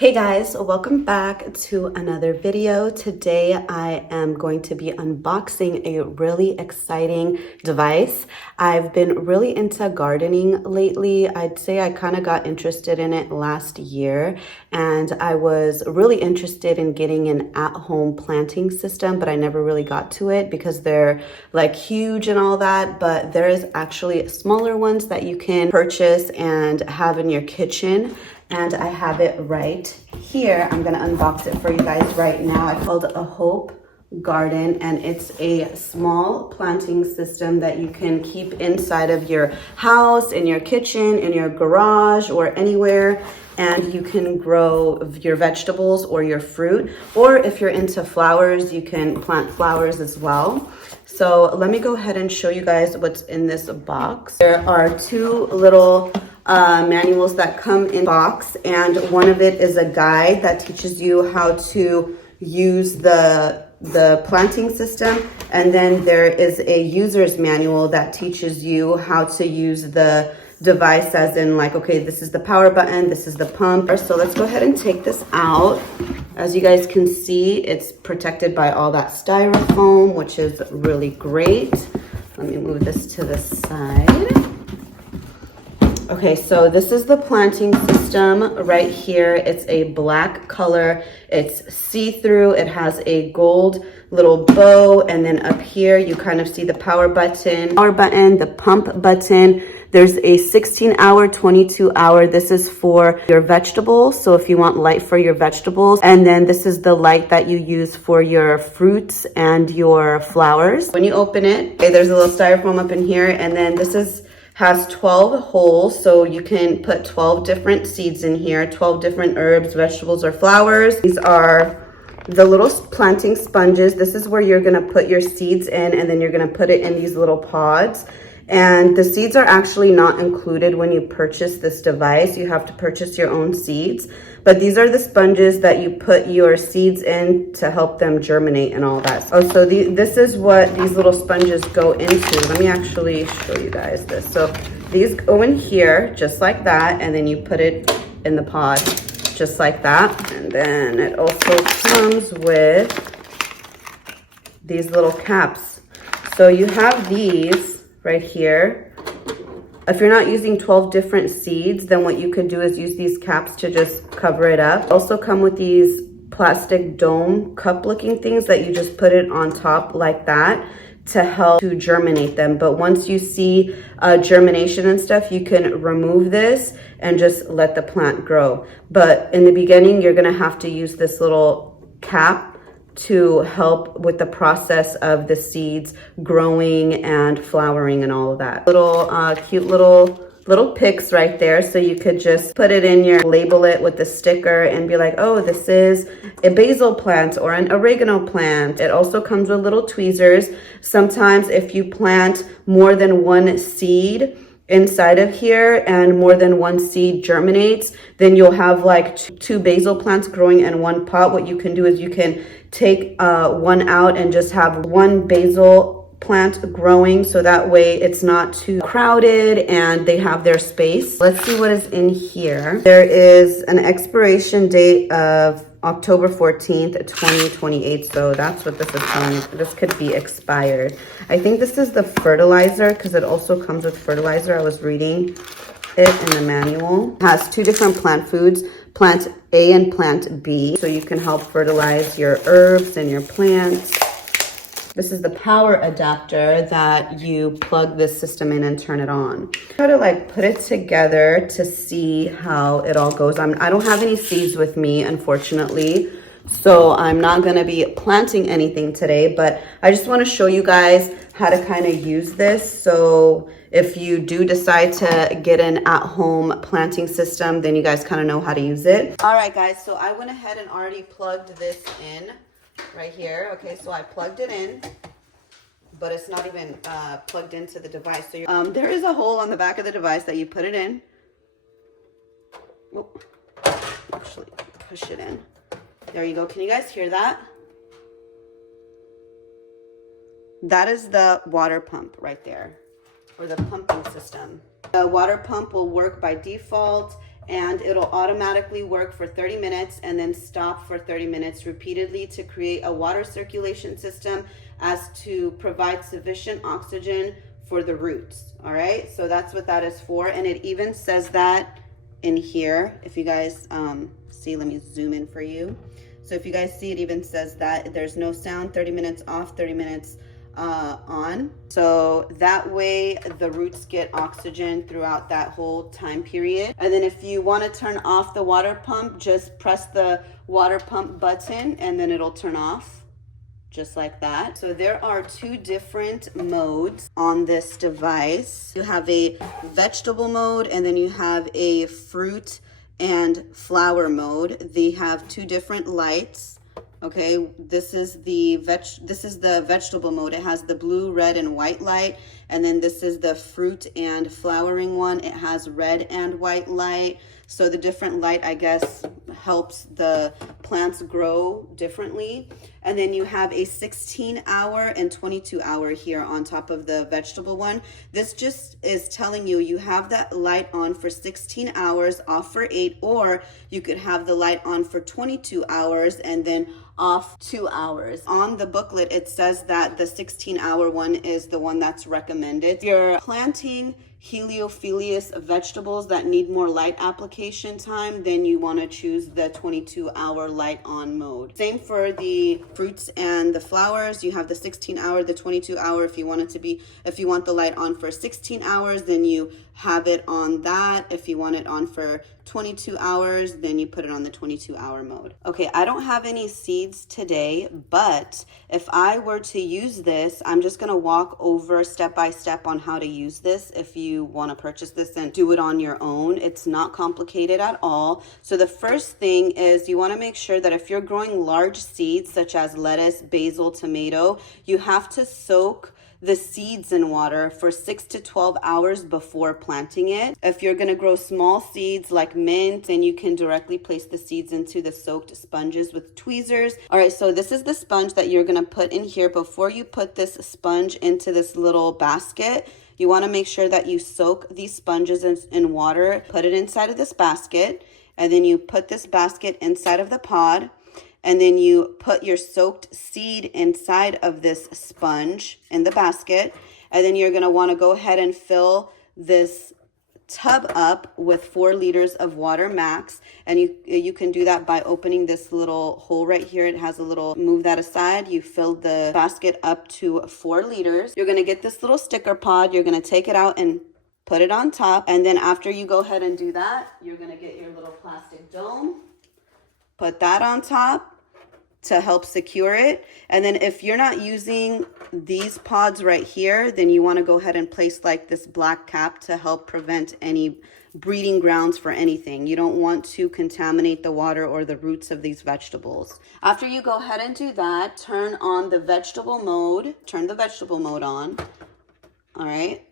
Hey guys, welcome back to another video. Today I am going to be unboxing a really exciting device. I've been really into gardening lately. I'd say I kind of got interested in it last year, and I was really interested in getting an at-home planting system, but I never really got to it because they're like huge and all that. But there is actually smaller ones that you can purchase and have in your kitchen. And I have it right here. I'm gonna unbox it for you guys right now. It's called AHopeGarden, and it's a small planting system that you can keep inside of your house, in your kitchen, in your garage, or anywhere. And you can grow your vegetables or your fruit. Or if you're into flowers, you can plant flowers as well. So let me go ahead and show you guys what's in this box. There are two little manuals that come in box, and one of it is a guide that teaches you how to use the planting system, and then there is a user's manual that teaches you how to use the device, as in like, okay, this is the power button, this is the pump. So let's go ahead and take this out. As you guys can see, it's protected by all that styrofoam, which is really great. Let me move this to the side. Okay, so this is the planting system right here. It's a black color. It's see-through. It has a gold little bow, and then up here you kind of see the power button, the pump button. There's a 16-hour, 22-hour. This is for your vegetables, so if you want light for your vegetables. And then this is the light that you use for your fruits and your flowers. When you open it, okay, there's a little styrofoam up in here, and then this has 12 holes, so you can put 12 different seeds in here, 12 different herbs, vegetables, or flowers. These are the little planting sponges. This is where you're gonna put your seeds in, and then you're gonna put it in these little pods. And the seeds are actually not included when you purchase this device. You have to purchase your own seeds. But these are the sponges that you put your seeds in to help them germinate and all that. Oh, so this is what these little sponges go into. Let me actually show you guys this. So these go in here just like that, and then you put it in the pod just like that. And then it also comes with these little caps. So you have these right here. If you're not using 12 different seeds, then what you could do is use these caps to just cover it up. Also come with these plastic dome cup looking things that you just put it on top like that to help to germinate them. But once you see germination and stuff, you can remove this and just let the plant grow. But in the beginning, you're gonna have to use this little cap to help with the process of the seeds growing and flowering and all of that. Little cute little picks right there, so you could just put it in your, label it with the sticker and be like, oh, this is a basil plant or an oregano plant. It also comes with little tweezers. Sometimes if you plant more than one seed inside of here and more than one seed germinates, then you'll have like two basil plants growing in one pot. What you can do is you can take one out and just have one basil plant growing, so that way it's not too crowded and they have their space. Let's see what is in here. There is an expiration date of October 14th, 2028. So that's what this is telling me. This could be expired. I think this is the fertilizer, because it also comes with fertilizer. I was reading it in the manual. It has two different plant foods, plant A and plant B. So you can help fertilize your herbs and your plants. This is the power adapter that you plug this system in and turn it on. Try to like put it together to see how it all goes. I don't have any seeds with me, unfortunately, so I'm not gonna be planting anything today, but I just wanna show you guys how to kind of use this. So if you do decide to get an at-home planting system, then you guys kind of know how to use it. All right, guys, so I went ahead and already plugged this in right here. Okay, so I plugged it in, but it's not even plugged into the device. So there is a hole on the back of the device that you put it in. Oh, actually push it in. There you go. Can you guys hear that? That is the water pump right there, or the pumping system. The water pump will work by default, and it'll automatically work for 30 minutes and then stop for 30 minutes repeatedly to create a water circulation system as to provide sufficient oxygen for the roots. All right, so that's what that is for. And it even says that in here. If you guys see, let me zoom in for you. So if you guys see, it even says that there's no sound, 30 minutes off, 30 minutes on. So that way the roots get oxygen throughout that whole time period. And then if you want to turn off the water pump, just press the water pump button and then it'll turn off just like that. So there are two different modes on this device. You have a vegetable mode and then you have a fruit and flower mode. They have two different lights. Okay, this is the vegetable mode. It has the blue, red, and white light. And then this is the fruit and flowering one. It has red and white light. So the different light, I guess, helps the plants grow differently. And then you have a 16-hour and 22-hour here on top of the vegetable one. This just is telling you you have that light on for 16 hours, off for 8, or you could have the light on for 22 hours and then off 2 hours. On the booklet, it says that the 16-hour one is the one that's recommended. If you're planting Heliophilus vegetables that need more light application time, then you want to choose the 22-hour light on mode. Same for the fruits and the flowers. You have the 16-hour, the 22-hour. If you want the light on for 16 hours, then you have it on that. If you want it on for 22 hours, then you put it on the 22-hour mode. Okay, I don't have any seeds today, but if I were to use this, I'm just gonna walk over step by step on how to use this if you wanna purchase this and do it on your own. It's not complicated at all. So the first thing is you wanna make sure that if you're growing large seeds, such as lettuce, basil, tomato, you have to soak the seeds in water for 6 to 12 hours before planting it. If you're gonna grow small seeds like mint, then you can directly place the seeds into the soaked sponges with tweezers. All right, so this is the sponge that you're gonna put in here. Before you put this sponge into this little basket, you wanna make sure that you soak these sponges in water, put it inside of this basket, and then you put this basket inside of the pod, and then you put your soaked seed inside of this sponge in the basket. And then you're gonna wanna go ahead and fill this tub up with 4 liters of water max. And you can do that by opening this little hole right here. It has a little, move that aside. You fill the basket up to 4 liters. You're gonna get this little sticker pod. You're gonna take it out and put it on top. And then after you go ahead and do that, you're gonna get your little plastic dome. Put that on top to help secure it. And then if you're not using these pods right here, then you want to go ahead and place like this black cap to help prevent any breeding grounds for anything. You don't want to contaminate the water or the roots of these vegetables. After you go ahead and do that, turn on the vegetable mode. Turn the vegetable mode on. All right.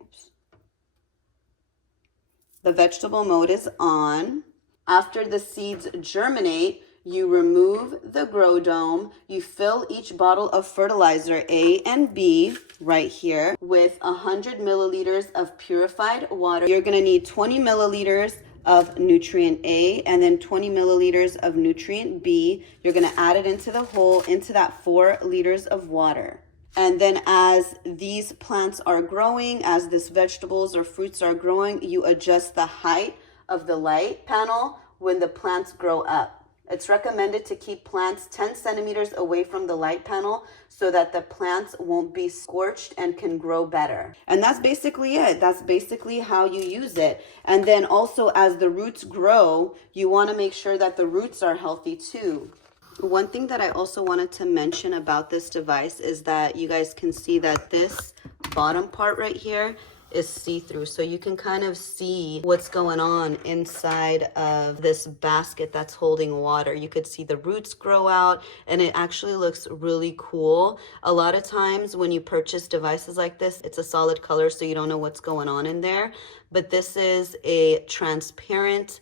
The vegetable mode is on. After the seeds germinate, you remove the grow dome. You fill each bottle of fertilizer A and B right here with 100 milliliters of purified water. You're gonna need 20 milliliters of nutrient A and then 20 milliliters of nutrient B. You're gonna add it into the hole, into that 4 liters of water. And then as these plants are growing, as this vegetables or fruits are growing, you adjust the height of the light panel when the plants grow up. It's recommended to keep plants 10 centimeters away from the light panel so that the plants won't be scorched and can grow better. And that's basically it. That's basically how you use it. And then also as the roots grow, you want to make sure that the roots are healthy too. One thing that I also wanted to mention about this device is that you guys can see that this bottom part right here is see-through, so you can kind of see what's going on inside of this basket that's holding water. You could see the roots grow out, and it actually looks really cool. A lot of times when you purchase devices like this, it's a solid color, so you don't know what's going on in there, but this is a transparent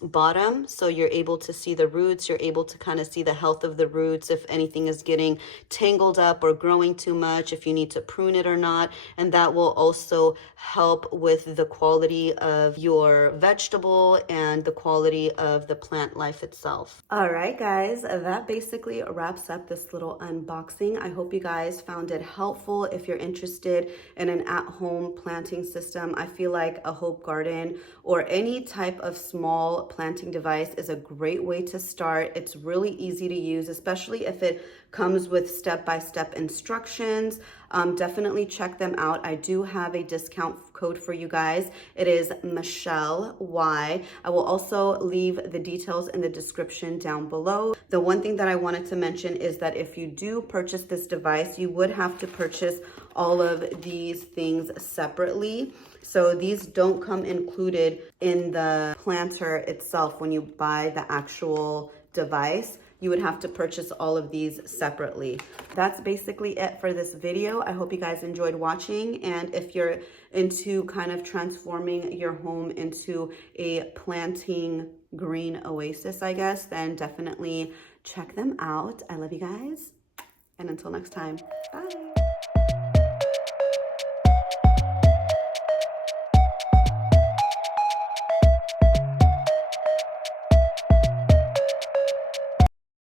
bottom, so you're able to see the roots. You're able to kind of see the health of the roots, if anything is getting tangled up or growing too much, if you need to prune it or not. And that will also help with the quality of your vegetable and the quality of the plant life itself. All right, guys, that basically wraps up this little unboxing. I hope you guys found it helpful. If you're interested in an at-home planting system, I feel like a AHopeGarden or any type of small planting device is a great way to start. It's really easy to use, especially if it comes with step-by-step instructions. Definitely check them out. I do have a discount code for you guys. It is Michele Y. I will also leave the details in the description down below. The one thing that I wanted to mention is that if you do purchase this device, you would have to purchase all of these things separately. So these don't come included in the planter itself. When you buy the actual device, you would have to purchase all of these separately. That's basically it for this video. I hope you guys enjoyed watching. And if you're into kind of transforming your home into a planting green oasis, I guess, then definitely check them out. I love you guys. And until next time, bye.